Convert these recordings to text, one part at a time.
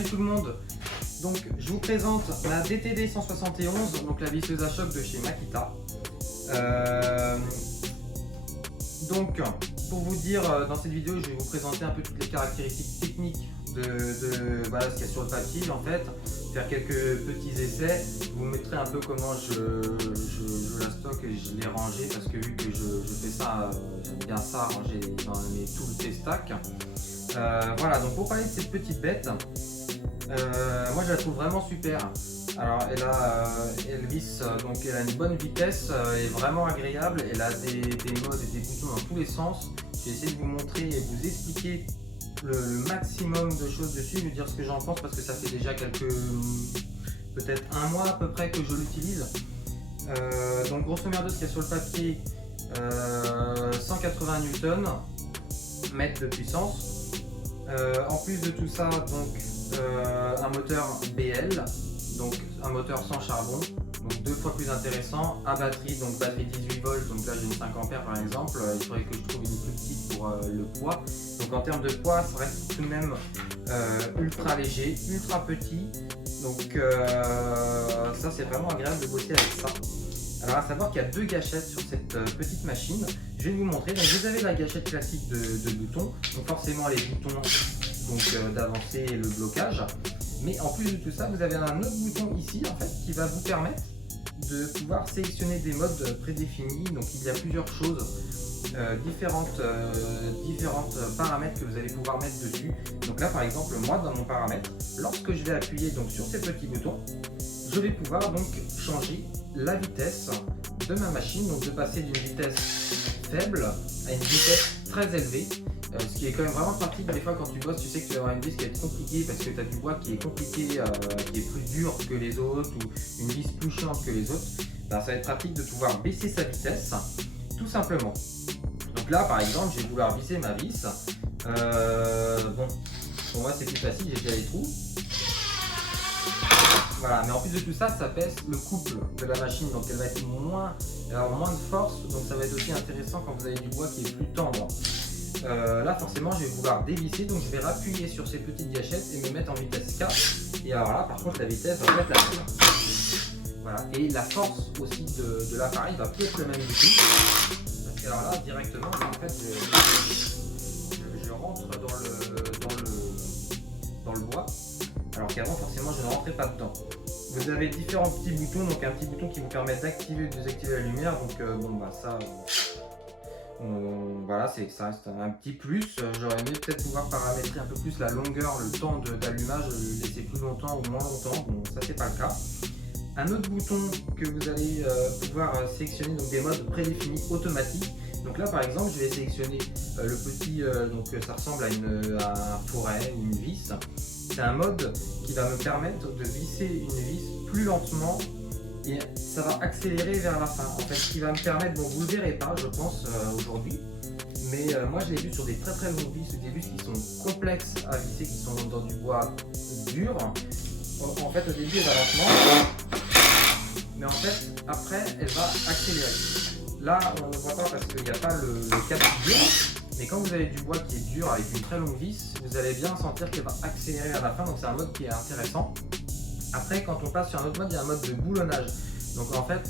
Salut tout le monde. Donc je vous présente la DTD 171, donc la visseuse à choc de chez Makita. Donc pour vous dire, dans cette vidéo je vais vous présenter un peu toutes les caractéristiques techniques de voilà, ce qu'il y a sur le papier en fait, faire quelques petits essais, vous mettrai un peu comment je la stocke et je l'ai rangée parce que vu que je fais ça, j'aime bien ça ranger dans mes tools et stacks. Voilà, donc pour parler de cette petite bête, moi je la trouve vraiment super. Alors elle visse, donc elle a une bonne vitesse, elle est vraiment agréable, elle a des modes et des boutons dans tous les sens. Je vais essayer de vous montrer et vous expliquer le maximum de choses dessus, vous dire ce que j'en pense parce que ça fait déjà peut-être un mois à peu près que je l'utilise. Donc grosso merdo ce qu'il y a sur le papier, 180 Nm de puissance. En plus de tout ça, donc un moteur BL, donc un moteur sans charbon, donc 2 fois plus intéressant, à batterie, donc batterie 18 volts, donc là j'ai une 5 ampères par exemple, il faudrait que je trouve une plus petite pour le poids. Donc en termes de poids, ça reste tout de même ultra léger, ultra petit, donc ça c'est vraiment agréable de bosser avec ça. Alors à savoir qu'il y a 2 gâchettes sur cette petite machine, je vais vous montrer. Donc vous avez la gâchette classique de boutons, donc forcément les boutons d'avancer et le blocage, mais en plus de tout ça vous avez un autre bouton ici en fait qui va vous permettre de pouvoir sélectionner des modes prédéfinis. Donc il y a plusieurs choses, différentes paramètres que vous allez pouvoir mettre dessus. Donc là par exemple moi dans mon paramètre, lorsque je vais appuyer donc sur ces petits boutons, je vais pouvoir donc changer la vitesse de ma machine, donc de passer d'une vitesse faible à une vitesse très élevée, ce qui est quand même vraiment pratique. Des fois quand tu bosses, tu sais que tu vas avoir une vis qui va être compliquée parce que tu as du bois qui est compliqué, qui est plus dur que les autres, ou une vis plus chiante que les autres. Ben, ça va être pratique de pouvoir baisser sa vitesse tout simplement. Donc là par exemple je vais vouloir visser ma vis, bon pour moi c'est plus facile, j'ai déjà les trous. Voilà, mais en plus de tout ça, ça baisse le couple de la machine, donc elle va être moins de force, donc ça va être aussi intéressant quand vous avez du bois qui est plus tendre. Là forcément je vais vouloir dévisser, donc je vais appuyer sur ces petites gâchettes et me mettre en vitesse 4. Et alors là par contre la vitesse va être la même. Voilà, et la force aussi de l'appareil va plus être le même du tout. Parce que alors là directement, en fait je rentre dans le bois. Alors qu'avant forcément je ne rentrais pas dedans. Vous avez différents petits boutons, donc un petit bouton qui vous permet d'activer ou de désactiver la lumière, donc bon bah ça voilà, ça reste un petit plus. J'aurais aimé peut-être pouvoir paramétrer un peu plus la longueur, le temps d'allumage, le laisser plus longtemps ou moins longtemps, bon ça c'est pas le cas. Un autre bouton que vous allez pouvoir sélectionner, donc des modes prédéfinis automatiques. Donc là par exemple je vais sélectionner le petit, donc ça ressemble à un forêt ou une vis. C'est un mode qui va me permettre de visser une vis plus lentement et ça va accélérer vers la fin. En fait, ce qui va me permettre, bon vous ne le verrez pas je pense aujourd'hui, mais moi je l'ai vu sur des très longues vis, des vis qui sont complexes à visser, qui sont dans du bois dur. En fait au début elle va lentement, mais en fait après elle va accélérer. Là on ne voit pas parce qu'il n'y a pas le cadre dur. Mais quand vous avez du bois qui est dur avec une très longue vis, vous allez bien sentir qu'elle va accélérer à la fin, donc c'est un mode qui est intéressant. Après quand on passe sur un autre mode, il y a un mode de boulonnage. Donc en fait,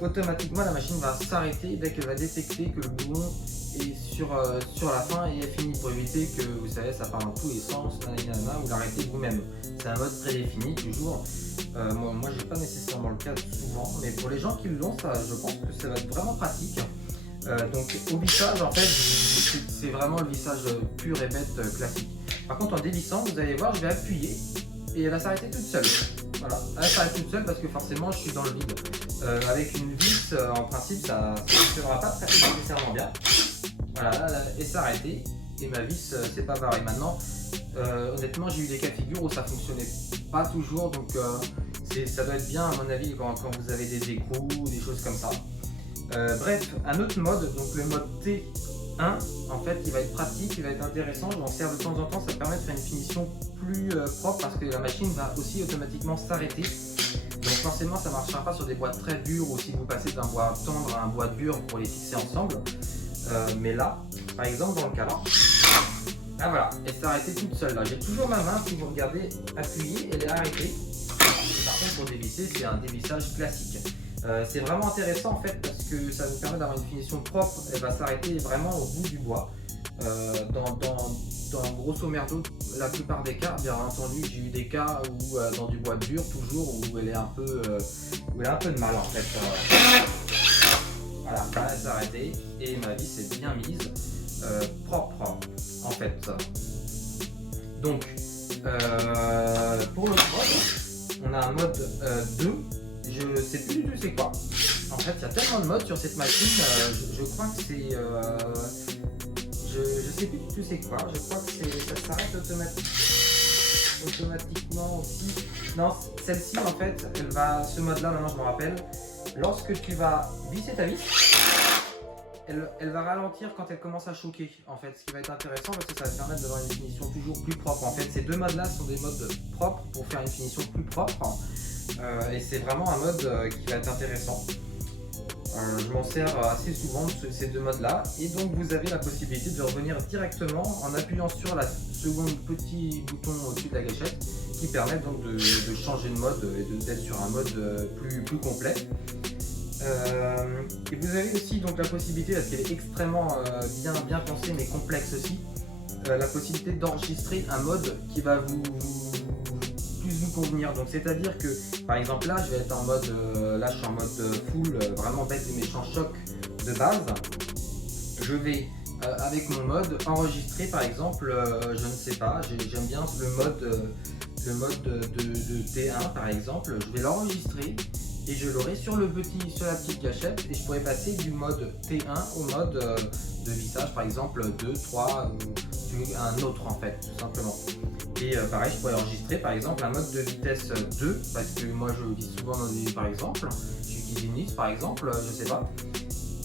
automatiquement la machine va s'arrêter dès qu'elle va détecter que le boulon est sur la fin et est fini, pour éviter que vous savez ça part dans tous les sens, vous l'arrêtez vous-même. C'est un mode prédéfini toujours. Moi j'ai pas nécessairement le cas souvent, mais pour les gens qui l'ont, je pense que ça va être vraiment pratique. Donc au vissage en fait c'est vraiment le vissage pur et bête classique. Par contre en dévissant vous allez voir je vais appuyer et elle va s'arrêter toute seule. Voilà, elle s'arrête toute seule parce que forcément je suis dans le vide. Avec une vis en principe ça ne fonctionnera pas très nécessairement bien. Voilà, elle s'est arrêtée et ma vis c'est pas pareil. Maintenant honnêtement j'ai eu des cas de figure où ça fonctionnait pas toujours, donc ça doit être bien à mon avis quand vous avez des écrous ou des choses comme ça. Bref, un autre mode, donc le mode T1, en fait, il va être pratique, il va être intéressant. Je m'en sers de temps en temps, ça permet de faire une finition plus propre parce que la machine va aussi automatiquement s'arrêter. Donc forcément, ça ne marchera pas sur des bois très durs ou si vous passez d'un bois tendre à un bois dur pour les fixer ensemble. Mais là, par exemple, dans le cas là, Ah voilà, elle s'est arrêtée toute seule là. J'ai toujours ma main, si vous regardez, appuyée, elle est arrêtée. Par contre, pour dévisser, c'est un dévissage classique. C'est vraiment intéressant en fait parce que ça nous permet d'avoir une finition propre. Elle va s'arrêter vraiment au bout du bois. Dans grosso merdo, la plupart des cas, bien entendu, j'ai eu des cas où dans du bois dur, toujours, où elle est un peu, où elle a un peu de mal en fait. Voilà, là elle s'est arrêtée et ma vis est bien mise, propre en fait. Donc, pour le mode, on a un mode 2, je sais plus du tout c'est quoi. En fait, il y a tellement de modes sur cette machine, je crois que c'est... je sais plus du tout c'est quoi, je crois que ça s'arrête automatiquement aussi. Non, celle-ci en fait, ce mode-là, maintenant je me rappelle, lorsque tu vas visser ta vis, elle va ralentir quand elle commence à choquer en fait, ce qui va être intéressant parce que ça va te permettre d'avoir une finition toujours plus propre. En fait, ces deux modes là sont des modes propres pour faire une finition plus propre et c'est vraiment un mode qui va être intéressant. Je m'en sers assez souvent de ces deux modes là et donc vous avez la possibilité de revenir directement en appuyant sur la seconde petit bouton au-dessus de la gâchette qui permet donc de changer de mode et d'être sur un mode plus complet. Et vous avez aussi donc la possibilité, parce qu'elle est extrêmement bien pensée mais complexe aussi, la possibilité d'enregistrer un mode qui va plus vous convenir. Donc c'est à dire que par exemple là je vais être en mode là je suis en mode full vraiment bête et méchant choc de base. Je vais avec mon mode enregistrer par exemple je ne sais pas, j'aime bien le mode de T1 par exemple, je vais l'enregistrer et je l'aurai sur la petite gâchette et je pourrais passer du mode T1 au mode de vissage par exemple 2, 3, un autre en fait tout simplement. Et pareil, je pourrais enregistrer par exemple un mode de vitesse 2 parce que moi je vise souvent dans des, par exemple, je suis cuisiniste par exemple, je sais pas.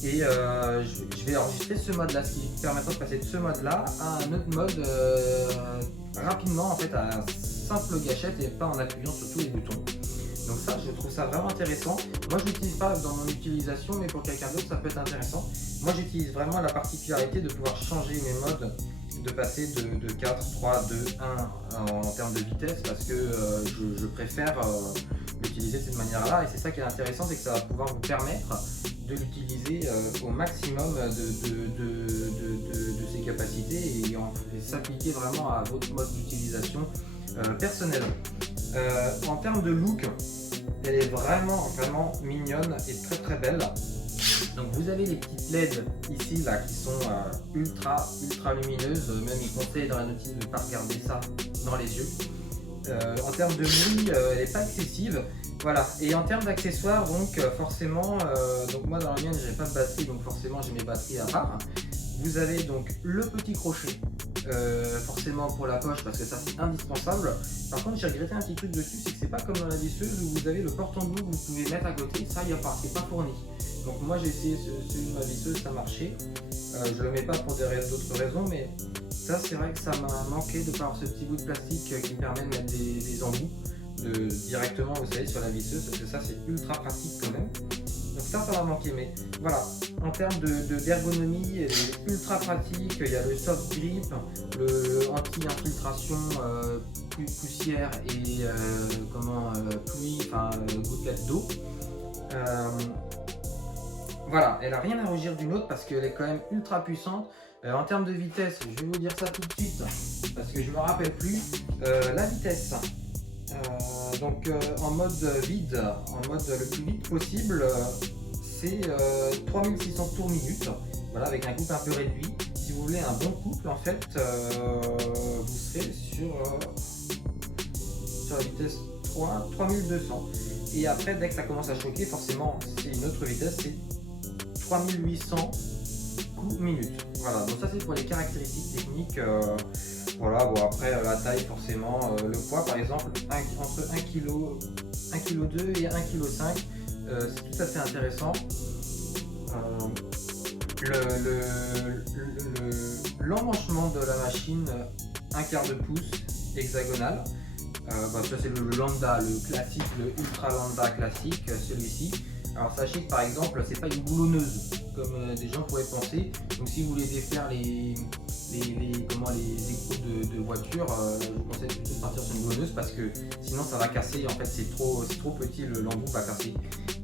Et je vais enregistrer ce mode là, ce qui permettra de passer de ce mode là à un autre mode rapidement en fait à un simple gâchette et pas en appuyant sur tous les boutons. Donc ça, je trouve ça vraiment intéressant. Moi, je l'utilise pas dans mon utilisation, mais pour quelqu'un d'autre, ça peut être intéressant. Moi, j'utilise vraiment la particularité de pouvoir changer mes modes, de passer de 4, 3, 2, 1 en termes de vitesse, parce que je préfère l'utiliser de cette manière-là. Et c'est ça qui est intéressant, c'est que ça va pouvoir vous permettre de l'utiliser au maximum de ses capacités et s'appliquer vraiment à votre mode d'utilisation personnel. En termes de look, elle est vraiment mignonne et très belle. Donc vous avez les petites LED ici là qui sont ultra lumineuses, même il conseille dans la notice de ne pas regarder ça dans les yeux. En termes de bruit, elle n'est pas excessive. Voilà, et en termes d'accessoires, donc forcément, donc moi dans la mienne j'ai pas de batterie, donc forcément j'ai mes batteries à part. Vous avez donc le petit crochet, forcément pour la poche parce que ça c'est indispensable. Par contre j'ai regretté un petit truc dessus, c'est que c'est pas comme dans la visseuse où vous avez le porte-embout que vous pouvez mettre à côté, ça il n'y a pas, c'est pas fourni. Donc moi j'ai essayé celui de ma visseuse, ça marchait. Je le mets pas pour d'autres raisons, mais ça c'est vrai que ça m'a manqué de par ce petit bout de plastique qui me permet de mettre des embouts directement, vous savez, sur la visseuse, parce que ça c'est ultra pratique quand même. Donc ça m'a manqué, mais voilà, en termes d'ergonomie, elle est ultra pratique. Il y a le soft grip, le anti-infiltration, poussière et pluie, enfin gouttelettes d'eau. Voilà, elle n'a rien à rougir d'une autre parce qu'elle est quand même ultra puissante. En termes de vitesse, je vais vous dire ça tout de suite parce que je ne me rappelle plus. La vitesse, donc en mode vide, en mode le plus vite possible, c'est 3600 tours minute, voilà, avec un couple un peu réduit. Si vous voulez un bon couple, en fait, vous serez sur la vitesse 3200. Et après, dès que ça commence à choquer, forcément, c'est une autre vitesse, c'est 3800 coups minute. Voilà, donc ça c'est pour les caractéristiques techniques. Voilà, bon après la taille forcément, le poids par exemple, entre 1,2 kg et 1,5 kg, c'est tout à fait intéressant. L'emmanchement de la machine, 1/4 de pouce hexagonal. Ça c'est le lambda, le classique, le ultra lambda classique, celui-ci. Alors sachez que par exemple c'est pas une boulonneuse comme des gens pourraient penser. Donc si vous voulez défaire les voiture, je vous conseille plutôt de partir sur une boulonneuse parce que sinon ça va casser. En fait, c'est trop petit, l'embout va casser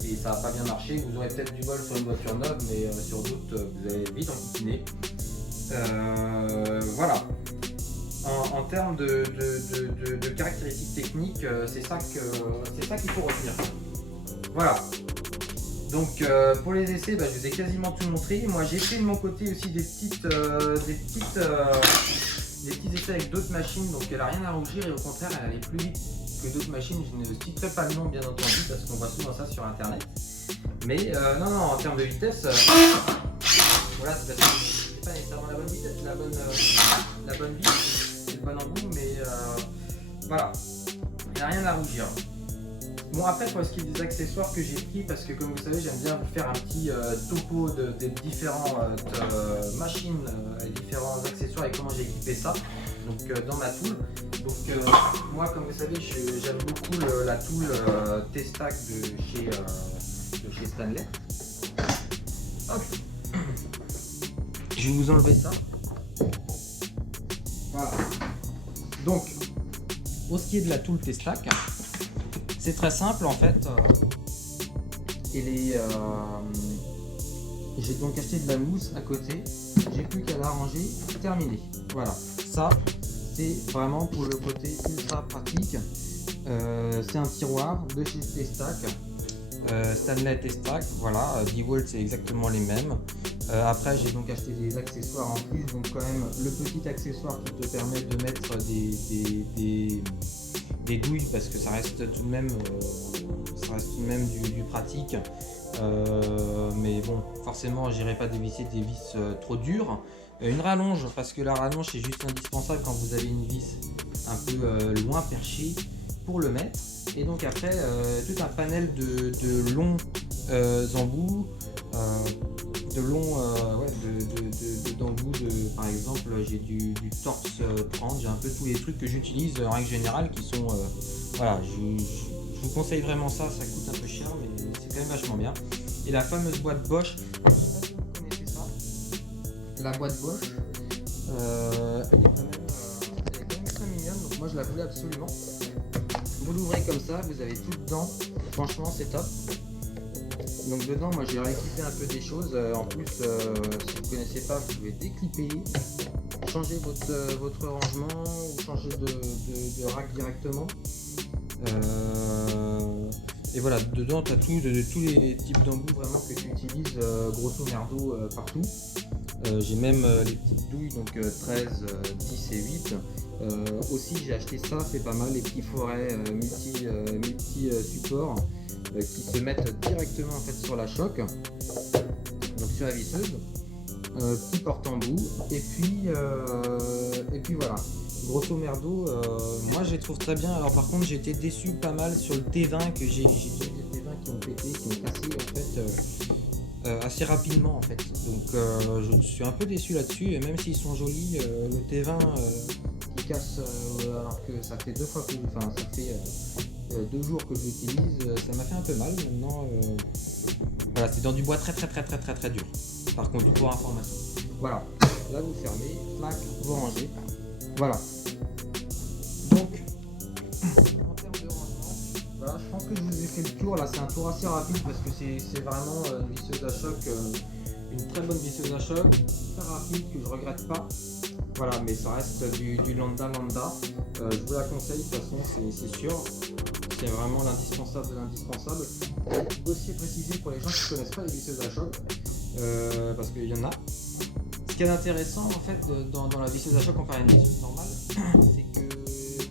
et ça va pas bien marcher. Vous aurez peut-être du bol sur une voiture neuve, mais sur d'autres, vous allez vite enquiquiner. Voilà. En termes de caractéristiques techniques, c'est ça qu'il faut retenir. Voilà. Donc pour les essais, je vous ai quasiment tout montré. Moi j'ai fait de mon côté aussi des petits essais avec d'autres machines, donc elle n'a rien à rougir et au contraire elle allait plus vite que d'autres machines. Je ne citerai pas le nom bien entendu parce qu'on voit souvent ça sur internet. Mais non, en termes de vitesse, voilà, c'est parce que c'est pas nécessairement la bonne vitesse, la bonne vis, c'est le bon embout, mais voilà, il n'y a rien à rougir. Bon, après pour ce qui est des accessoires que j'ai pris, parce que comme vous savez j'aime bien vous faire un petit topo des différentes machines et différents accessoires et comment j'ai équipé ça donc dans ma tool. Donc moi comme vous savez j'aime beaucoup la tool T-Stack de chez Stanley. Hop. Je vais vous enlever ça. Voilà. Donc pour ce qui est de la tool T-Stack, c'est très simple en fait. J'ai donc acheté de la mousse à côté. J'ai plus qu'à la ranger. Terminé. Voilà. Ça, c'est vraiment pour le côté ultra pratique. C'est un tiroir de chez T-Stack. Stanley T-Stack. Voilà. DeWalt, c'est exactement les mêmes. Après, j'ai donc acheté des accessoires en plus. Donc quand même le petit accessoire qui te permet de mettre des douilles parce que ça reste tout de même, du pratique, mais bon forcément j'irai pas dévisser des vis trop dures. Une rallonge parce que la rallonge c'est juste indispensable quand vous avez une vis un peu loin perchée pour le mettre. Et donc après tout un panel de longs embouts, d'embouts par exemple j'ai du torse 30, j'ai un peu tous les trucs que j'utilise en règle générale qui sont voilà, je vous conseille vraiment ça coûte un peu cher mais c'est quand même vachement bien. Et la fameuse boîte Bosch, je sais pas si vous connaissez ça, la boîte Bosch, elle est quand même très mignonne, donc moi je la voulais absolument. Vous l'ouvrez comme ça, vous avez tout dedans, franchement c'est top. Donc dedans moi j'ai rééquipé un peu des choses, en plus si vous ne connaissez pas vous pouvez déclipper, changer votre rangement ou changer de rack directement. Et voilà, dedans tu as tous les types d'embouts vraiment que tu utilises grosso merdo partout. J'ai même les petites douilles donc 13, 10 et 8. Aussi j'ai acheté ça, c'est pas mal, les petits forêts multi supports qui se mettent directement en fait sur la choc, donc sur la visseuse, petit porte-embout et puis voilà, grosso merdo moi je les trouve très bien. Alors par contre j'ai été déçu pas mal sur le T20, que j'ai déjà des T20 qui ont pété, qui ont cassé en fait assez rapidement en fait, donc je suis un peu déçu là-dessus, et même s'ils sont jolis, le T20 qui casse alors que ça fait 2 fois que, enfin ça fait 2 jours que je l'utilise, ça m'a fait un peu mal. Maintenant voilà, c'est dans du bois très dur, par contre, pour information. Voilà, là vous fermez, clac, vous rangez, voilà. Donc en termes de rangement, voilà, je pense que je vous ai fait le tour. Là c'est un tour assez rapide parce que c'est vraiment une visseuse à choc, une très bonne visseuse à choc, très rapide, que je regrette pas. Voilà, mais ça reste du lambda. Je vous la conseille, de toute façon c'est sûr. C'est vraiment l'indispensable de l'indispensable. Aussi précisé pour les gens qui ne connaissent pas les visseuses à choc, parce qu'il y en a. Ce qui est intéressant en fait dans la visseuse à choc comparé à une visseuse normale, c'est que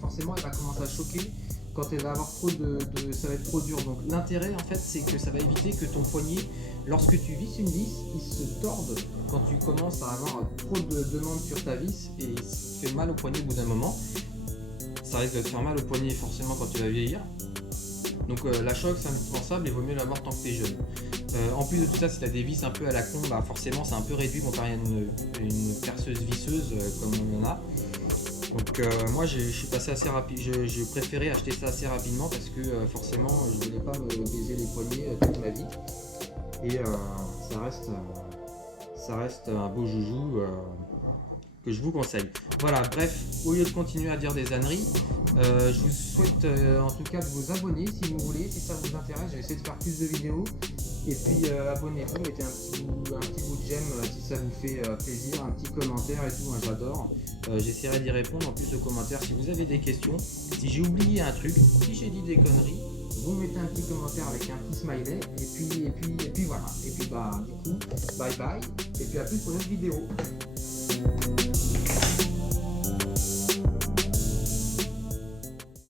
forcément elle va commencer à choquer quand elle va avoir ça va être trop dur. Donc l'intérêt en fait c'est que ça va éviter que ton poignet, lorsque tu visses une vis, il se torde quand tu commences à avoir trop de demandes sur ta vis et ça fait mal au poignet au bout d'un moment. Ça risque de te faire mal au poignet forcément quand tu vas vieillir. Donc la choc c'est indispensable et il vaut mieux l'avoir tant que tu es jeune. En plus de tout ça, si tu as des vis un peu à la con, forcément c'est un peu réduit comparé à une perceuse visseuse comme on en a. Donc moi je suis passé assez rapide, j'ai préféré acheter ça assez rapidement parce que forcément je ne voulais pas me baiser les poignets toute ma vie. Et ça reste un beau joujou. que je vous conseille. Voilà, bref, au lieu de continuer à dire des âneries, je vous souhaite en tout cas de vous abonner si vous voulez, si ça vous intéresse. Je vais essayer de faire plus de vidéos. Et puis abonnez-vous, mettez un petit bout de j'aime si ça vous fait plaisir, un petit commentaire et tout, moi j'adore. J'essaierai d'y répondre en plus aux commentaires si vous avez des questions. Si j'ai oublié un truc, si j'ai dit des conneries, vous mettez un petit commentaire avec un petit smiley et puis voilà. Et puis bah du coup, bye bye et puis à plus pour une autre vidéo.